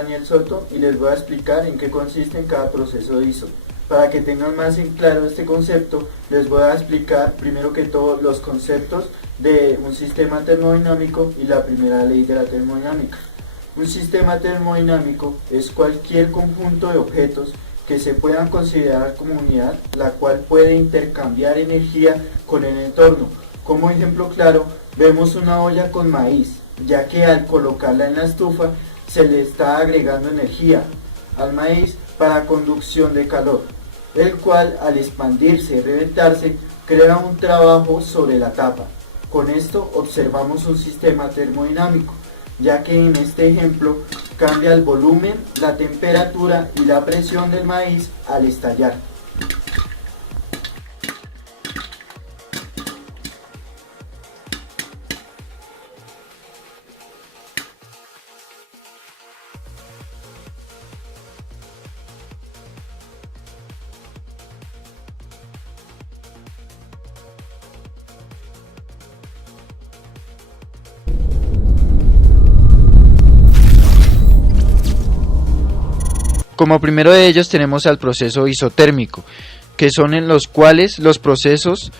Daniel Soto y les voy a explicar en qué consiste en cada proceso ISO. Para que tengan más en claro este concepto, les voy a explicar primero que todo los conceptos de un sistema termodinámico y la primera ley de la termodinámica. Un sistema termodinámico es cualquier conjunto de objetos que se puedan considerar como unidad, la cual puede intercambiar energía con el entorno. Como ejemplo claro, vemos una olla con maíz, ya que al colocarla en la estufa se le está agregando energía al maíz para conducción de calor, el cual al expandirse y reventarse crea un trabajo sobre la tapa. Con esto observamos un sistema termodinámico, ya que en este ejemplo cambia el volumen, la temperatura y la presión del maíz al estallar. Como primero de ellos tenemos al proceso isotérmico, que son en los cuales los procesos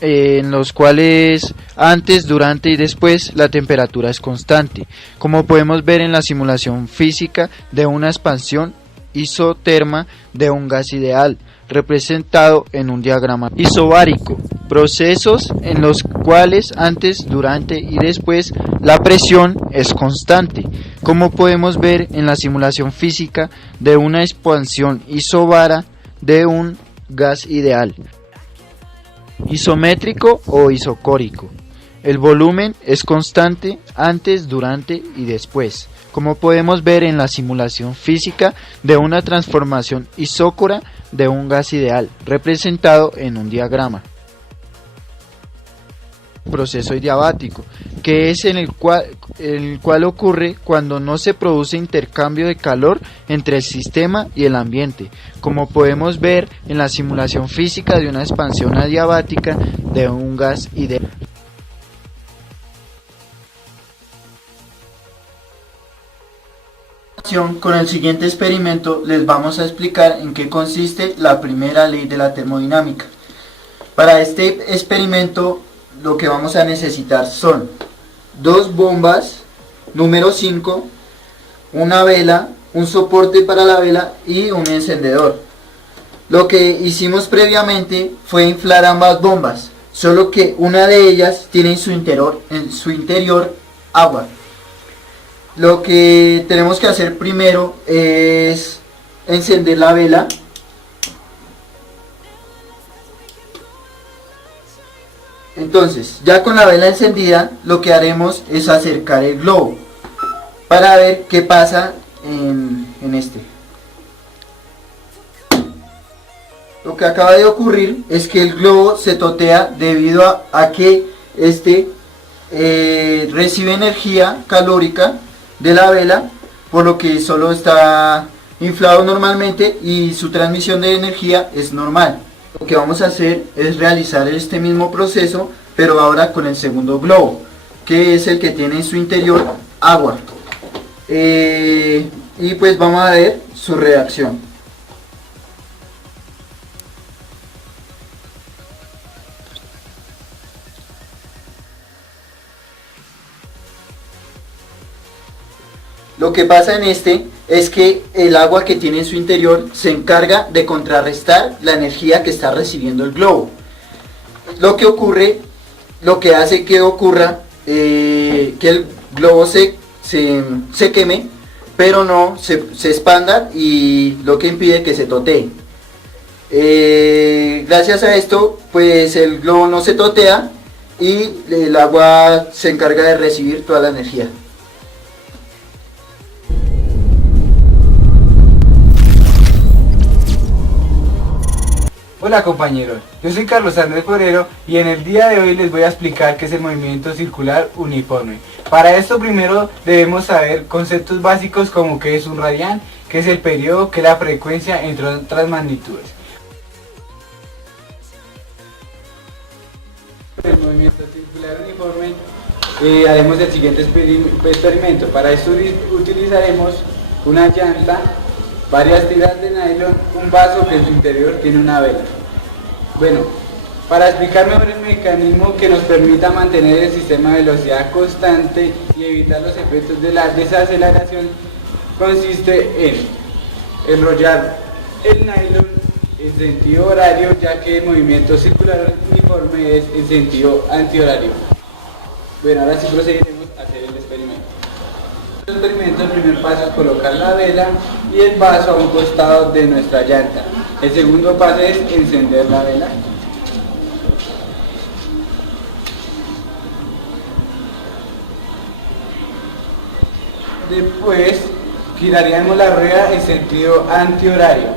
en los cuales antes, durante y después la temperatura es constante, como podemos ver en la simulación física de una expansión isoterma de un gas ideal, representado en un diagrama isobárico. Procesos en los cuales antes, durante y después la presión es constante, como podemos ver en la simulación física de una expansión isobara de un gas ideal. Isométrico o isocórico. El volumen es constante antes, durante y después, como podemos ver en la simulación física de una transformación isócora de un gas ideal, representado en un diagrama. Proceso adiabático, que es el cual ocurre cuando no se produce intercambio de calor entre el sistema y el ambiente, como podemos ver en la simulación física de una expansión adiabática de un gas ideal. Con el siguiente experimento les vamos a explicar en qué consiste la primera ley de la termodinámica. Para este experimento lo que vamos a necesitar son dos bombas número 5, una vela, un soporte para la vela y un encendedor. Lo que hicimos previamente fue inflar ambas bombas, solo que una de ellas tiene en su interior agua. Lo que tenemos que hacer primero es encender la vela. Entonces, ya con la vela encendida, lo que haremos es acercar el globo para ver qué pasa en este. Lo que acaba de ocurrir es que el globo se totea debido a que este recibe energía calórica de la vela, por lo que solo está inflado normalmente y su transmisión de energía es normal. Lo que vamos a hacer es realizar este mismo proceso, pero ahora con el segundo globo, que es el que tiene en su interior agua. Y pues vamos a ver su reacción. Lo que pasa en este es que el agua que tiene en su interior se encarga de contrarrestar la energía que está recibiendo el globo. Lo que hace que ocurra que el globo se queme, pero no se expanda, y lo que impide que se totee. Gracias a esto, pues el globo no se totea y el agua se encarga de recibir toda la energía. Hola compañeros, yo soy Carlos Andrés Forero y en el día de hoy les voy a explicar qué es el movimiento circular uniforme. Para esto primero debemos saber conceptos básicos como qué es un radián, qué es el periodo, qué es la frecuencia, entre otras magnitudes. El movimiento circular uniforme haremos el siguiente experimento. Para esto utilizaremos una llanta, varias tiras de nylon, un vaso que en su interior tiene una vela. Bueno, para explicar mejor el mecanismo que nos permita mantener el sistema de velocidad constante y evitar los efectos de la desaceleración, consiste en enrollar el nylon en sentido horario, ya que el movimiento circular uniforme es en sentido antihorario. Bueno, ahora sí procederemos a hacer el experimento. El experimento, el primer paso es colocar la vela y el vaso a un costado de nuestra llanta. El segundo paso es encender la vela. Después giraríamos la rueda en sentido antihorario.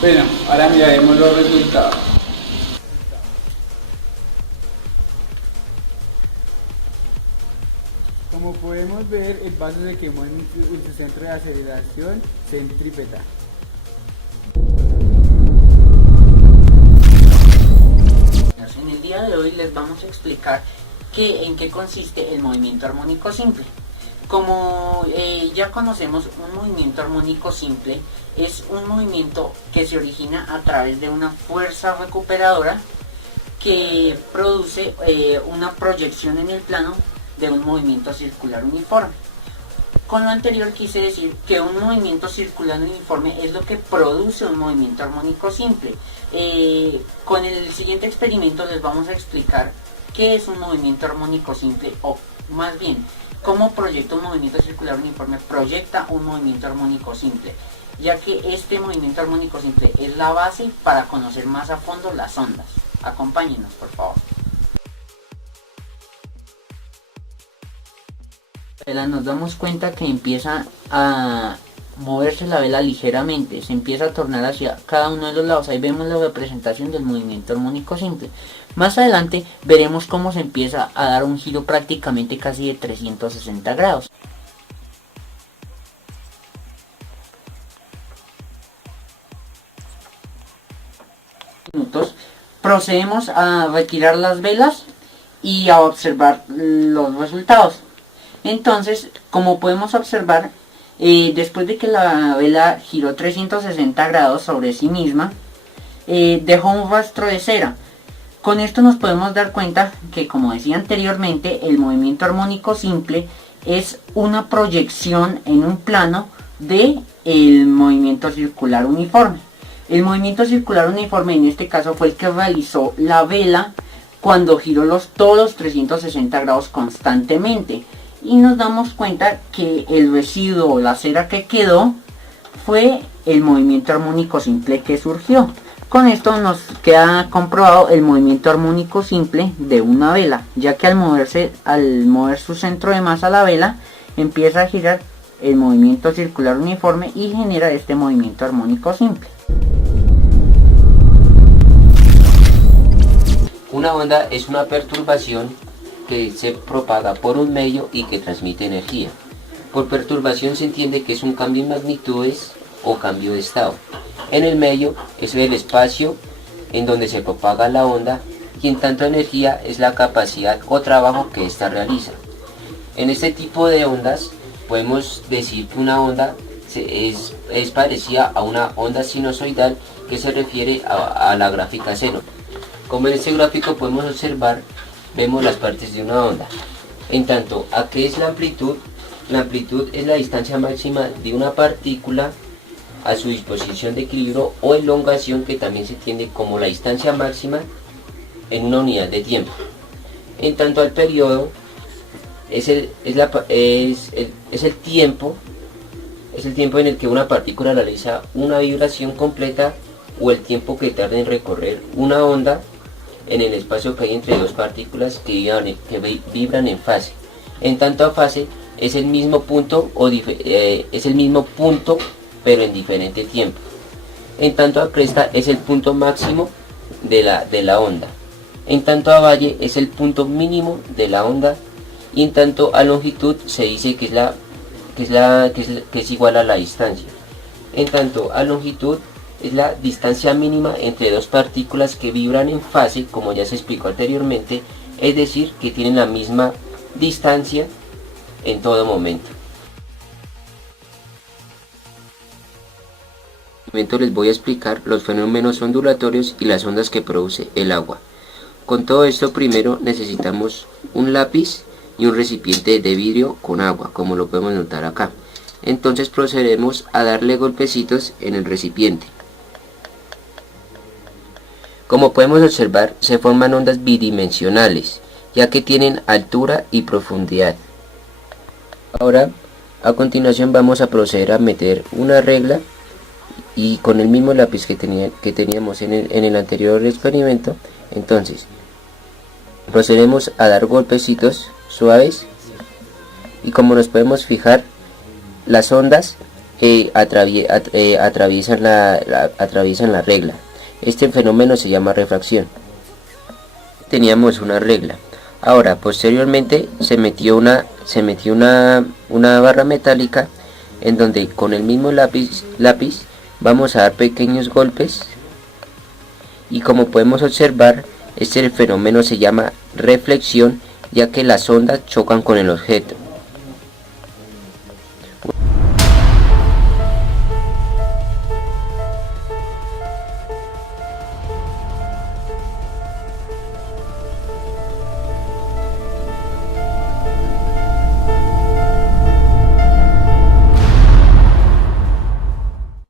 Bueno, ahora miraremos los resultados. Como podemos ver, el vaso se quemó en su centro de aceleración centrípeta. En el día de hoy les vamos a explicar en qué consiste el movimiento armónico simple. Como ya conocemos, un movimiento armónico simple es un movimiento que se origina a través de una fuerza recuperadora que produce una proyección en el plano de un movimiento circular uniforme. Con lo anterior quise decir que un movimiento circular uniforme es lo que produce un movimiento armónico simple. Con el siguiente experimento les vamos a explicar qué es un movimiento armónico simple, o más bien, cómo proyecta un movimiento circular uniforme, proyecta un movimiento armónico simple, ya que este movimiento armónico simple es la base para conocer más a fondo las ondas. Acompáñenos, por favor. Nos damos cuenta que empieza a moverse la vela ligeramente, se empieza a tornar hacia cada uno de los lados. Ahí vemos la representación del movimiento armónico simple. Más adelante veremos cómo se empieza a dar un giro prácticamente casi de 360 grados. Procedemos a retirar las velas y a observar los resultados. Entonces, como podemos observar, después de que la vela giró 360 grados sobre sí misma, dejó un rastro de cera. Con esto nos podemos dar cuenta que, como decía anteriormente, el movimiento armónico simple es una proyección en un plano del movimiento circular uniforme. El movimiento circular uniforme en este caso fue el que realizó la vela cuando giró todos los 360 grados constantemente. Y nos damos cuenta que el residuo o la cera que quedó fue el movimiento armónico simple que surgió. Con esto nos queda comprobado el movimiento armónico simple de una vela, ya que al mover su centro de masa la vela, empieza a girar el movimiento circular uniforme y genera este movimiento armónico simple. Una onda es una perturbación que se propaga por un medio y que transmite energía. Por perturbación se entiende que es un cambio en magnitudes o cambio de estado. En el medio es el espacio en donde se propaga la onda, y en tanto energía es la capacidad o trabajo que ésta realiza. En este tipo de ondas podemos decir que una onda es parecida a una onda sinusoidal, que se refiere a la gráfica seno. Como en este gráfico podemos observar, vemos las partes de una onda. En tanto a qué es la amplitud es la distancia máxima de una partícula a su disposición de equilibrio o elongación, que también se entiende como la distancia máxima en una unidad de tiempo. En tanto al periodo es el tiempo en el que una partícula realiza una vibración completa, o el tiempo que tarda en recorrer una onda en el espacio que hay entre dos partículas que vibran en fase. En tanto a fase es el mismo punto pero en diferente tiempo. En tanto a cresta es el punto máximo de la onda. En tanto a valle es el punto mínimo de la onda, y en tanto a longitud se dice que es igual a la distancia. En tanto a longitud es la distancia mínima entre dos partículas que vibran en fase, como ya se explicó anteriormente, es decir, que tienen la misma distancia en todo momento. En este momento les voy a explicar los fenómenos ondulatorios y las ondas que produce el agua. Con todo esto, primero necesitamos un lápiz y un recipiente de vidrio con agua, como lo podemos notar acá. Entonces procederemos a darle golpecitos en el recipiente. Como podemos observar, se forman ondas bidimensionales, ya que tienen altura y profundidad. Ahora, a continuación vamos a proceder a meter una regla y con el mismo lápiz que teníamos en el anterior experimento. Entonces procedemos a dar golpecitos suaves y como nos podemos fijar, las ondas atraviesan la regla. Este fenómeno se llama refracción. Teníamos una regla. Ahora posteriormente se metió una barra metálica en donde con el mismo lápiz vamos a dar pequeños golpes y como podemos observar, este fenómeno se llama reflexión, ya que las ondas chocan con el objeto.